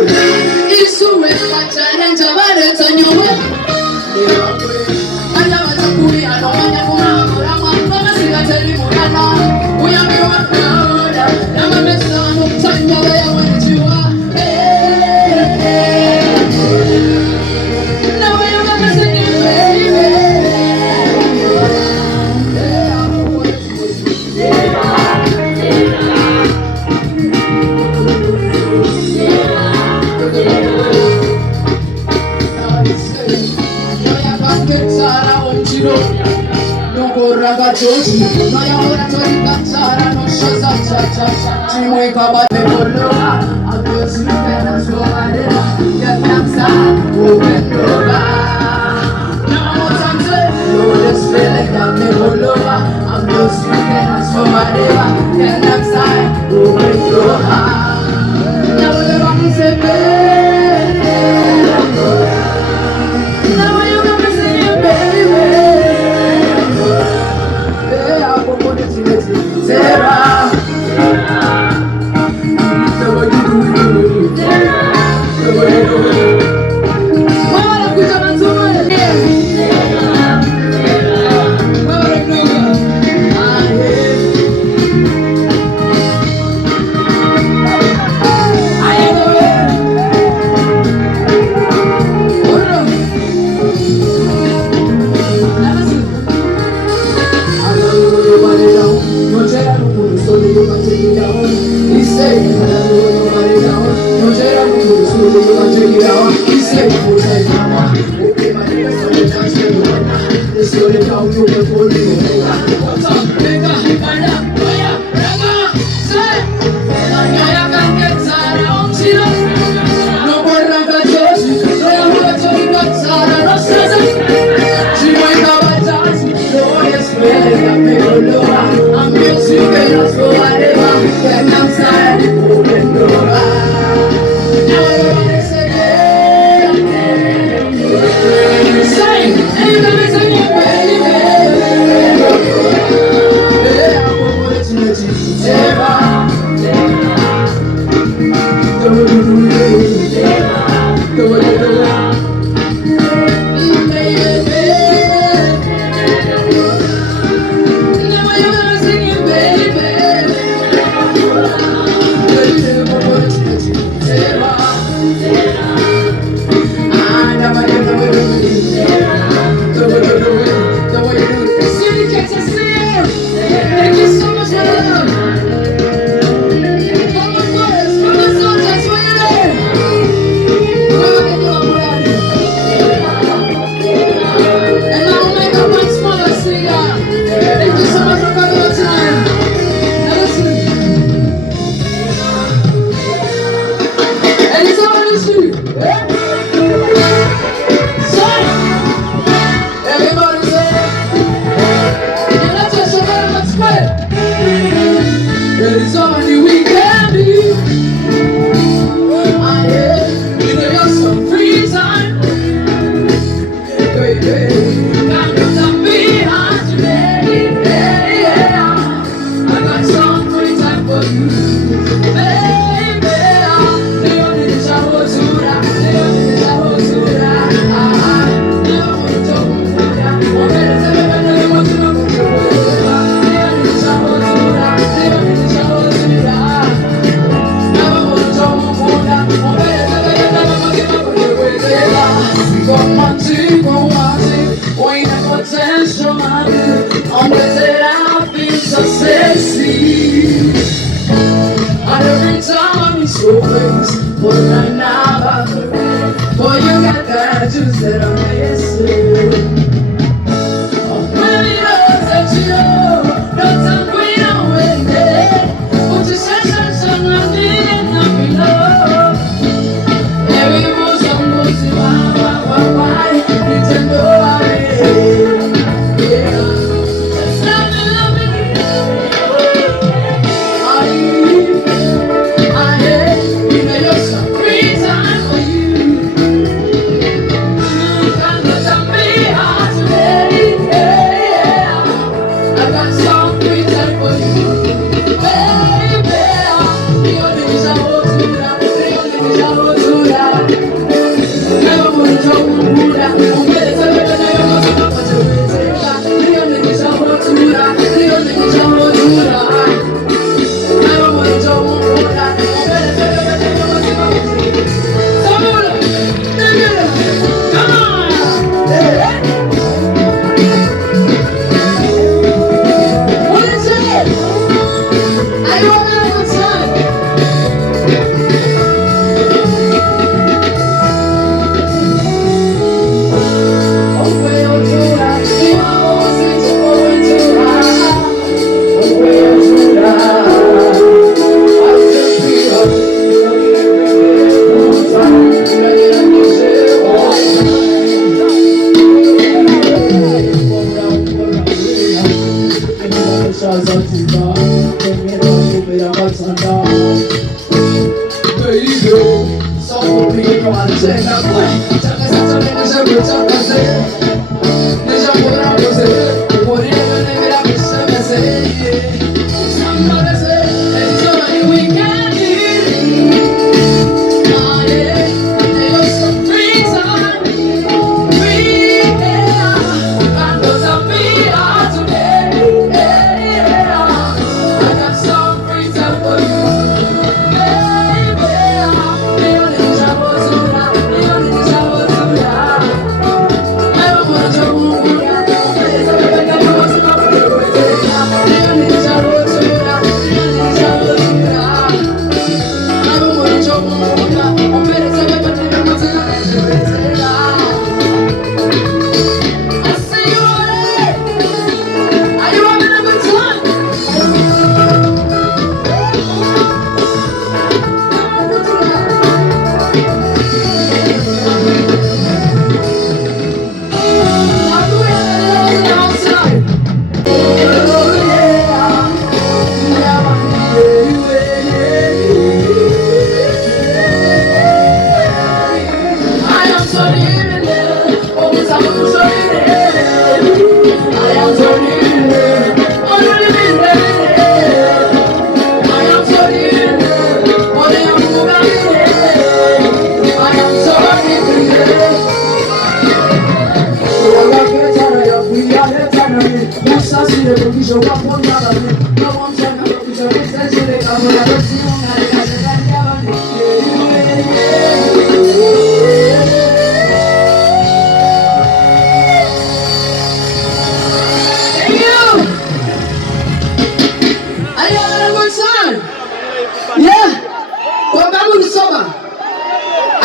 Be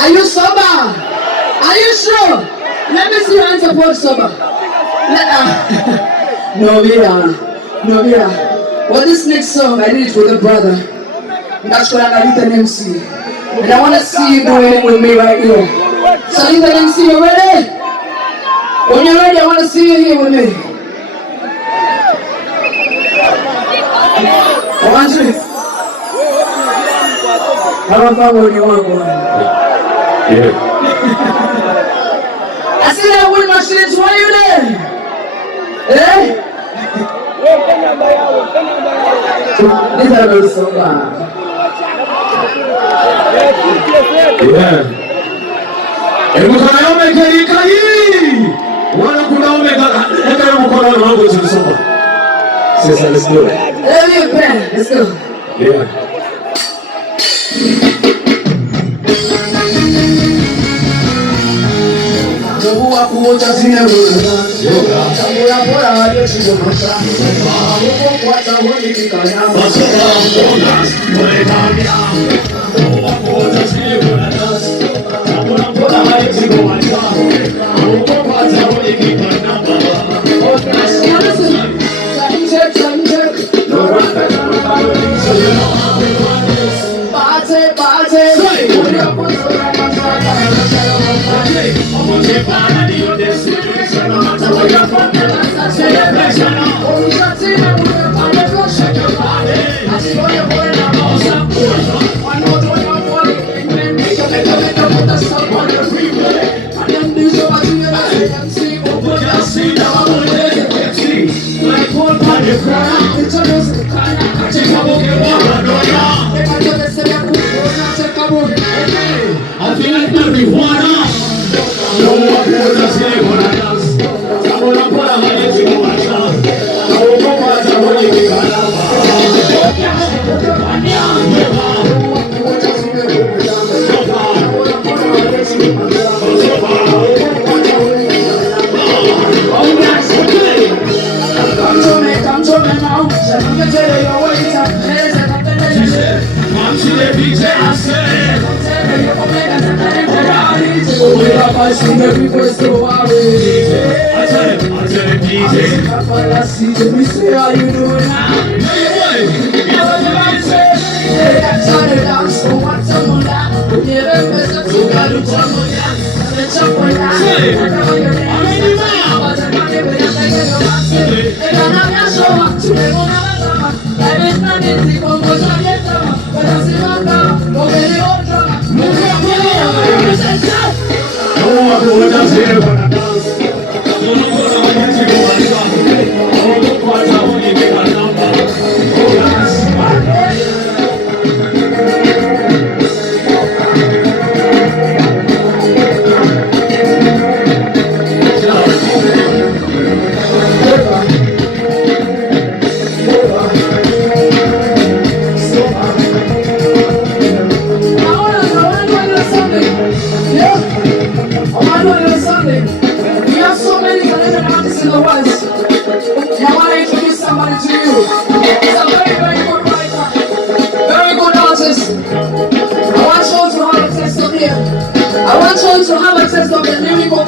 Are you sober? Are you sure? Let me see your hands up, hold sober. No, we are. Well, this next song, I did it with a brother. That's what I'm going to MC. And I want to see you doing it with me right here. So, Little MC, you ready? When you're ready, I want to see you here with me. 1, 2. How about when you want one? Yeah. I see that wind machine, why you there? Eh? This is a so bad. Yeah. Mkono yome kai. Wana kuna yome eka mkono wangu tusoma. Sasa let's go. Let's go. Yeah. Kuota zile Chambura pora wale chigo mata Huko kuata honi kikanya Masaka mbonas Mwe kamia Kuota zile Chambura pora wale chigo mata Huko kuata honi kikanya Time check No one better than so you know how we want this Party Put your pussy on my side I'm gonna take part of your destination No matter where you're from, that's celebration Oh, we shall see them with your body Shake your body I see all your boy now Some boy I know when you're falling Make you put the stuff on your replay And then do so much in your MC Open your seat, now I'm gonna let you see Like one on your crown It's a music kind I take a book and walk on your yard If I do the same, I take a book I feel like marijuana no one put us here when I dance. Someone put a money to my chance. No one put us here when you can dance. Come to me now. Come to the DJ, I said. Oh, yeah, I sing every verse to our DJ. I tell him, DJ. I see me say how you doing now. No, you boy. You know what I say? Hey, I try to dance, so what's up on that? You never press up, so got to jump on that. Let's jump on that. I know your name. I'm in the man. I wasn't money, but I'm like, you're my city. They don't have your show up, so they won't have a drama. Life is not easy, but most of your drama. But I see my girl, go get the old drama. Move your Yeah. I want to do something. We have so many talented artists in the West. And I want to introduce somebody to you. He's a very, very good writer. Very good artist. I want you to have a taste of him. I want you to have a taste of the lyrical